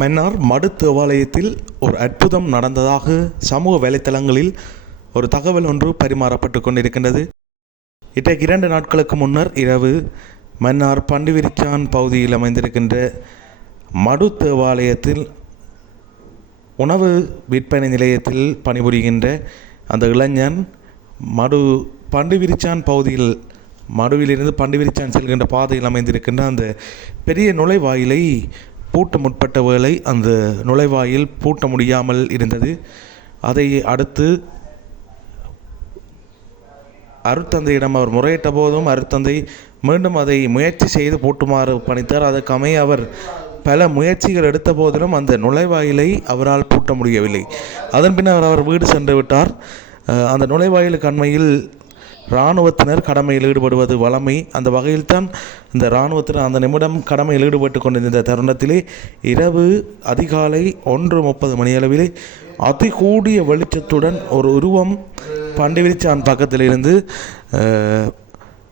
மன்னார் மடு தேவாலயத்தில் ஒரு அற்புதம் நடந்ததாக சமூக வலைத்தளங்களில் ஒரு தகவல் ஒன்று பரிமாறப்பட்டு கொண்டிருக்கின்றது. இன்றைக்கு இரண்டு நாட்களுக்கு முன்னர் இரவு மன்னார் பண்டுவிரிச்சான் பகுதியில் அமைந்திருக்கின்ற மடு தேவாலயத்தில் உணவு விற்பனை நிலையத்தில் பணிபுரிகின்ற அந்த இளைஞன் மடு பண்டுவிரிச்சான் பகுதியில் மடுவிலிருந்து பண்டுவிரிச்சான் செல்கின்ற பாதையில் அமைந்திருக்கின்ற அந்த பெரிய நுழைவாயிலை பூட்ட முற்பட்ட வேளை அந்த நுழைவாயில் பூட்ட முடியாமல் இருந்தது. அதை அடுத்து அருட்தந்தையிடம் அவர் முறையிட்ட போதும் அருட்தந்தை மீண்டும் அதை முயற்சி செய்து பூட்டுமாறு பணித்தார். அதற்கமைய அவர் பல முயற்சிகள் எடுத்த போதிலும் அந்த நுழைவாயிலை அவரால் பூட்ட முடியவில்லை. அதன் பின்னர் அவர் வீடு சென்று விட்டார். அந்த நுழைவாயிலுக்கு அண்மையில் இராணுவத்தினர் கடமையில் ஈடுபடுவது வழமை அந்த வகையில்தான் இந்த இராணுவத்தினர் அந்த நிமிடம் கடமையில் ஈடுபட்டு கொண்டிருந்த தருணத்திலே இரவு அதிகாலை ஒன்று முப்பது மணியளவிலே அதிகூடிய வெளிச்சத்துடன் ஒரு உருவம் பண்டிவிரிச்சான் பக்கத்தில் இருந்து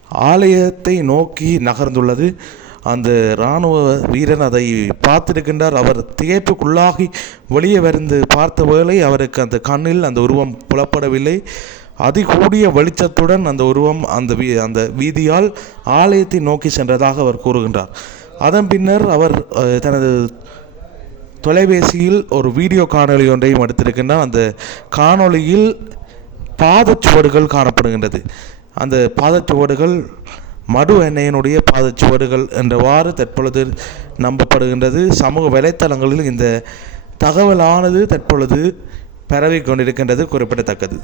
ஆலயத்தை நோக்கி நகர்ந்துள்ளது. அந்த இராணுவ வீரன் அதை பார்த்திருக்கின்றார். அவர் திகைப்புக்குள்ளாகி வெளியே வந்து பார்த்த வேளை அவருக்கு அந்த கண்ணில் அந்த உருவம் புலப்படவில்லை. அதிகூடிய வெளிச்சத்துடன் அந்த உருவம் அந்த வீ அந்த வீதியால் ஆலயத்தை நோக்கி சென்றதாக அவர் கூறுகின்றார். அதன் பின்னர் அவர் தனது தொலைபேசியில் ஒரு வீடியோ காணொளி ஒன்றையும் எடுத்திருக்கின்றார். அந்த காணொளியில் பாதச்சுவடுகள் காணப்படுகின்றது. அந்த பாதச்சுவடுகள் மடு எண்ணெயினுடைய பாதச்சுவடுகள் என்றவாறு தற்பொழுது நம்பப்படுகின்றது. சமூக வலைத்தளங்களில் இந்த தகவலானது தற்பொழுது பரவி கொண்டிருக்கின்றது குறிப்பிடத்தக்கது.